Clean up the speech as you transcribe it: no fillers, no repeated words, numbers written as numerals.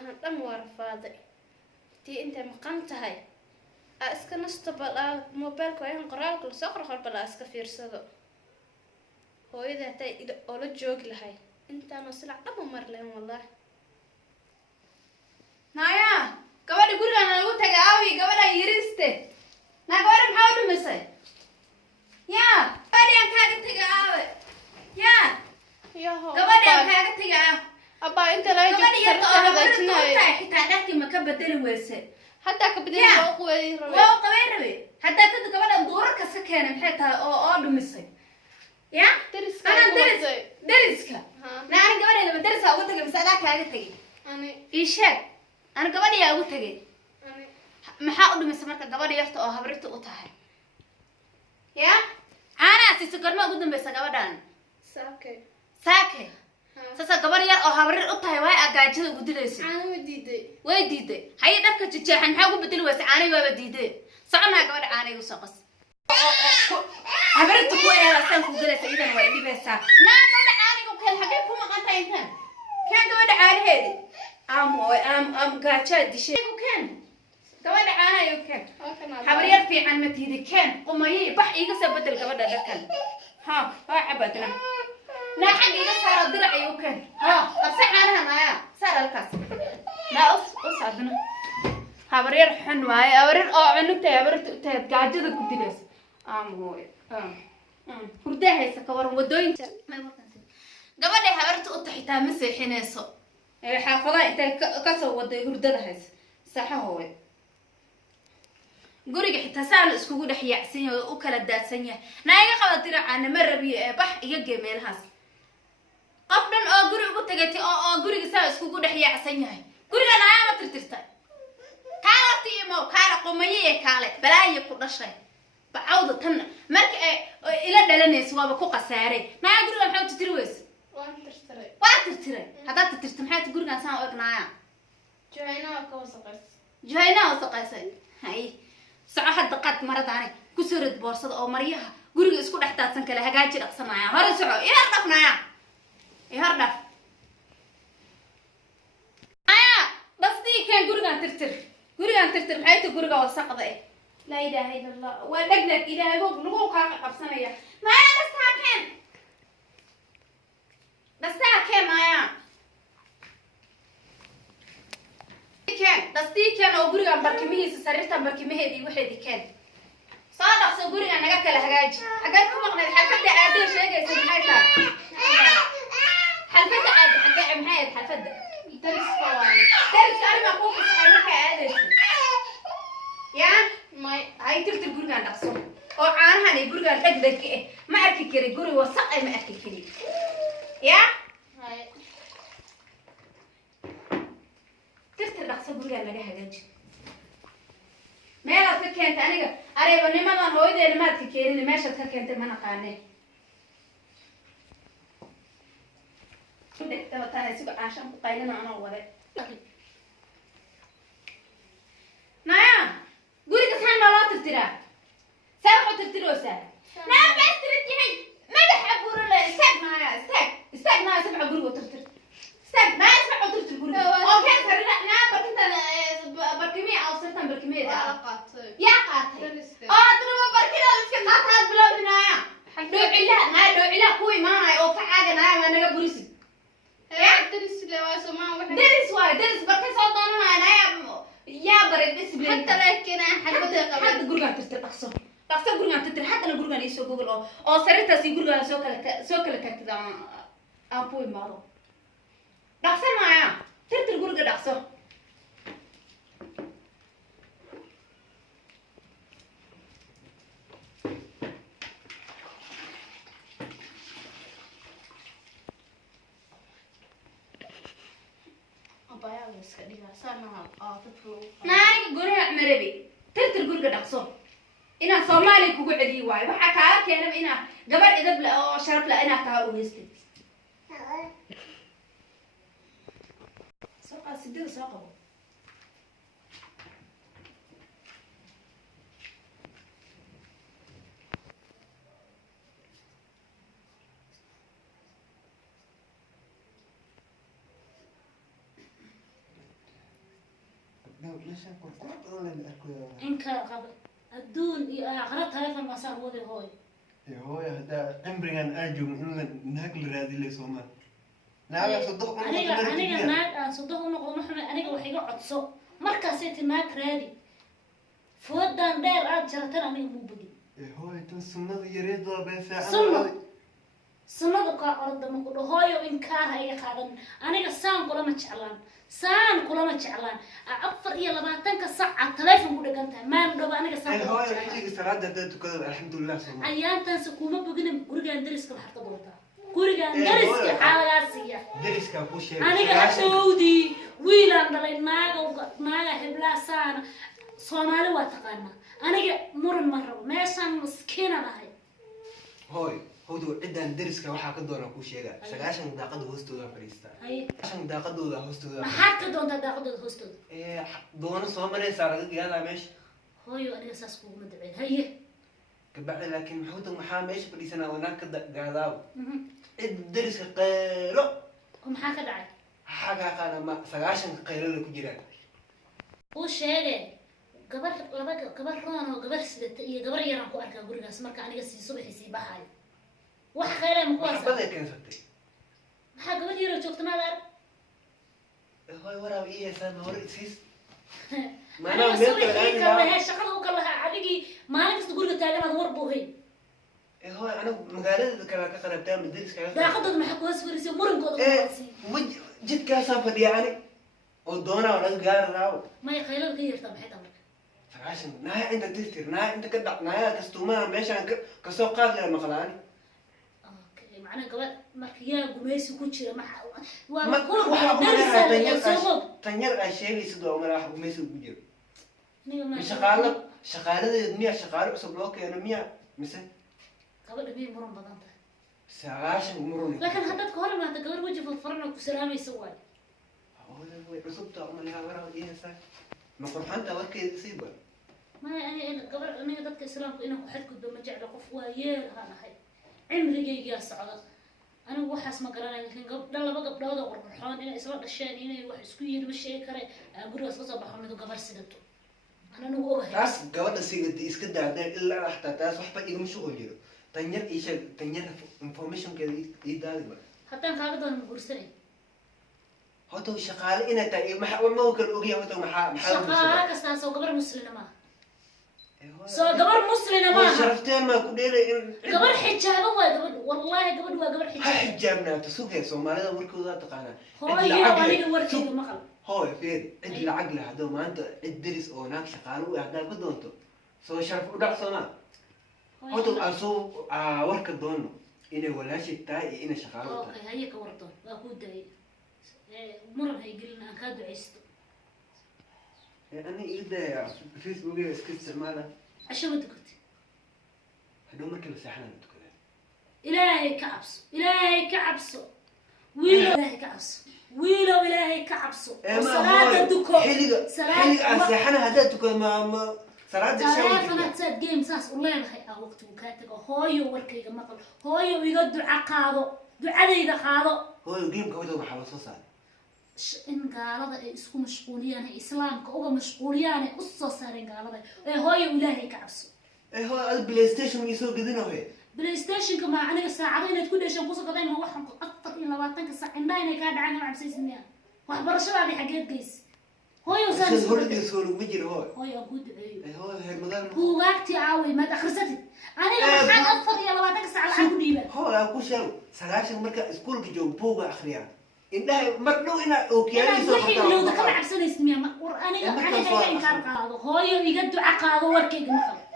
maalmahan dhan waa rafaaday tii intay maqan tahay iska nasto bal mobilka waa in qoraalka la soo qorqor bal iska fiirsado hooyada hatay oo la joogi lahay intaanoo silac dhaba mar lahayn wallahi naya gabadha guriga nagu tagay aawi gabadha yiriste na gabadha maxaa u dhumisay ya gabadha kaaga tagay aawi ya gabadha kaaga tagay abba inta la joogto xitaa dharkii ma ka bedeli weyse hatta ka bedeli waa qabeerabe hatta tad gabadha duurar ka sakeenay maxay tahay oo dhumisay ya deriska naan gabadha ma derisa ugu tagay masada kaaga tagay isheeg ana gabadha ugu tagay maxaa u dhumisay marka gabadha yarta oo habrita u tahay ya ana si sakarma ugu dambaysa gabadhan saake sasa gabar yar oo habrir u tahay way agaajada ugu dilaysa way diiday hay dhabka jijeexan maxaa ugu bedeli waysa aanay waaba diiday soconaa gabadha aanay u soo qas habrirtu ku eedasan ku galaysa idan way dhibaysaa gabadha aanay u keen xagee ku maqantay intan keen gabadha aanaheedi am gaaja dishay ku keen gabadha aanay u keen habrir yar fiican ma tiidi keen qumayay bax iga soo bedel gabadha dhakan ha waa cabadna na xaqiiga saaro dirac iyo keen ha qabsaxanaha naya saar halkaas na usadna habreer xun waaye habreer oo cunugtay habreerta u tahay gaajada ku dilays hooy hurdaa haysa ka waran wadooyinka gabadha habreerta u taxitaa ma seexinayso xaafadaha intay ka soo waday hurdada haysa saxa hooy guriga xitaa saan iskugu dhex yaacsan yahay oo u kala daadsan yahay naaga qaba diracana ma rabiyo bax iga geemeelhaas qofdan oo guri ugu tagay oo guriga saa iskugu dhex yaacsan yahay guriga naama tirtirtay kaalati iyo kaala qomaye kaale balaayo ku dhashay bacawda tan marka ay ila dhalanayso waaba ku qasaaray naa guriga maxaa u tirtiri weys waa tirtiray hadaa tirtirtay maxaa guriga saan u egnaaya joyna wasaqaysay hay saco hadda qad maradaani ku soo rid boorsada oo maryaha guriga isku dhex taadsan kale hagaaji dhaqsanaya hore soco ila dhafnaya يهرب بس دي كان جورجان ترتر حياته جورجا وسقطه لا اله الا الله ودقلك الى لو قاق قبسنيا ما بس كان ما بس دي كان او جورجان بركميه سريرته بركميه دي وحدي كان صادق سو جورجان نغا كلا هجاج حاجات مقنه حفده عاديه شيغيسه maxay tahay حلفت عاد حق محايد حلفت درس أنا ما أقول بس أنا كأدرس يا ما هاي ترت الجورجان نقصه أو عنها الجورجان تقدر كه ما أركي كري جوري وسق ما أركي كري يا هاي ترت النقصه جورجان لقى حاجات ما لا تكنت أنا أريبا نما هو إذا ما تكيري اللي ماشى تكنت ما نقانه تبغى سيب عشان قايلنا أنا ولا نعم قولي كسان ما لا ترترى سامحوا ترتروا سام نعم بس ترتي هاي ما بحبوا ولا استاج نايا سامحوا قولي وترتر استاج ما يسمعوا ترتر قولي أوكي سرنا نعم بركنت بركمية أو سرتن بركمية يا قاتل ترى بركنا بس كقاتل بلاد نايا دو علا كوي ما نايا أو فحاجة نايا ما نجا بوريسي درس واي درس بركي صوتنا انا يا برد ديسبلين حتى لكن حد غورغان ترتر دقسو غورغان ترتر حتى انا غورغان يسو جوجل او سريتا سي غورغان سو كلا تاكدا ابوي مارو دقسو ما ترتر غورغا دقسو ناري قرع مربي ترتر قرقة دقصو إنا صومالي كوكو عدي واي وحا كاها كينا إنا قبر إذا بلا أو شرف لا إنا كاها ويستي سوقا سيدي سوقا meeshaan qurqur badan la arkayo inka qab adduun iyo aakhira telefoon ma saar wadi hooy hooyo hadda cimrigan aan joogin in naag la raadilay Soomaal naaga saddex aniga naag aan saddex u noqdo maxamed aniga wax iga codso markaas ay naag raadi foodan dheer aad jaratan aniga muu bogin hooyo tan sunnada yareed waa beesaa sunnada ka orda ma ku dhahooyo inkaar ay qaadan aniga saan kulama jeclaan 24 saac telefoon ku dhagantaa maan dhaba aniga saan hooyo xilliga salaada dad tukada alxamdulillah Soomaal ayaantaas kuma bogin gurigaan dariska wax ka doonta gurigaan dariska xaaladaasiya dariska ku sheegay aniga hawdi wiilan dhalay naaga heblaasana Soomaali waa taqaana aniga muran ma rabo meeshan miskiina ahay hooyo hawdu ciidan dariska waxa ka doona ku sheega 9 daaqad hoostooda fariista 9 daaqadooda hoostooda maxaa ka doonta daaqadooda hoostooda doona Soomaaliya laga gaadaa meesha hooyo aniga saas kuuma daceen haye kabacdi laakiin maxuutan maxaa meesha fadhiisana wanaag ka gaadaa cid dariska qeylo maxaa ka dhacay xaga qaana ma 9 qeylo ku jiraan oo sheegay gabar roon oo gabar sidata iyo gabar yar aan ku arkaa gurigaas marka aniga sii subaxii baxay wax khayr ma ku wax baday keensatay maxaa gabar yar joogta ma dar hooy waraab iyo heesaan hore isiis mana meel kale ay shaqada u kala adigi maalin kasta guriga taaganaad war buuhay hooy anigu magaalada kala ka qarabtaa madariska daaqadooda maxaa ku hasfirisay murinkooda ku qaasi jidkaas fadhiyaan oo doona laga gaaraaw ma khayral ka yarta maxay tahay عشان نهاية أنت تفتر نهاية أنت كده نهاية كستوما ماشي عن كسوق قاضي لما خلاني. أوكي معناه قبل ما كيا قميص وكوتشي ما تنير أشياء يسدوا وما راح قميص وبيجر. شغالة مية شغالة بس بلوك أنا مية مثل. قبل مية مرون بدنته. سعاشن مرون. لكن هذا كهرب ما تقدر وجه في الفرن وسلامي سوالي. هو عصبت عملها ورا وديها ساك. ما فرحانة وكي تصيبه. ما أنا قبل أنا ضدك السلام إنه حد كده ما جعل قفوة ياها هاي عمري جي صعد أنا وحس ما قرأنا لكن قبل لا بقى بلاده ورحان إنه إسرائيل الشان إنه واحد سكوير والشيء كره أقول أساسا بحمد قبر سدته أنا نوجه تاس جواد السيد إسكت عدنا إلا حتى تاس وحبا يجي مش غيره تنير إيش تنير information كده يدالي حتى نقابض من برسلي هو شغال إنا تاي ما هو كل أوجيه هو شغال كستان سو قبر مسلم ما سو قبر مسلم ما شرفتين ما كدير قبر حجاب هو قبر والله قبر هو قبر حجاب حجابنا تسوق يا سومالي وركو ذات قانا هو يا وركو مقل هو فين عند العقل هذا ما أنت الدرس أو ناك شغال وهذا بدونته سو شرف ودع صنا هو تو أسو ورك دونه إنه ولا شيء تاي إنه شغال أوكي هيك ورطون وأقول ده مرة هيقولنا أكاد عيسته أنا إذا فيسبوك اسكت استعماله عشان ما تقولت هدو مركب ساحنا نتكلم إلهي كعبس ويلو إلهي كعبس ويلو إلهي كعبس صلاة الدكو حلقة ساحنا هذا تكلم ما صلاة الشيء أنا تسد جيم ساس والله ما هي وقت وكاتك هايو وركي مقل هايو يقدر عقاده دعاء إذا قاده هو جيم كويس ومحاول صار إن قالوا إسكو مشغوليان إسلام كأوجا مشغوليان قصة صارين قالوا هاي إلهي كعبس هو البلاي ستيشن يسوق كذا هو بلاي ستيشن كما أنا ساعدين تكون إيش نقص قدام ما واحد أكتر إلا واتنك ساعة عندنا كاد عنا مع بسيس النيا واحد برشة هذه حاجات قيس هاي وسام هو اللي يسوق مجرى هاي أقول هو هالمدام هو وقتي عاوي ما تخرستي أنا لما حد أكتر إلا واتنك ساعة عندي ديبا هو أقول شو سلاش مركز سكول كجوم بوجا أخريا إنها مرنو إنا أوكياني سوى حتى لو دخل عبسنا اسمي أنا هاي إنكار قاضي هاي يقدر عقاضي وركي مثلا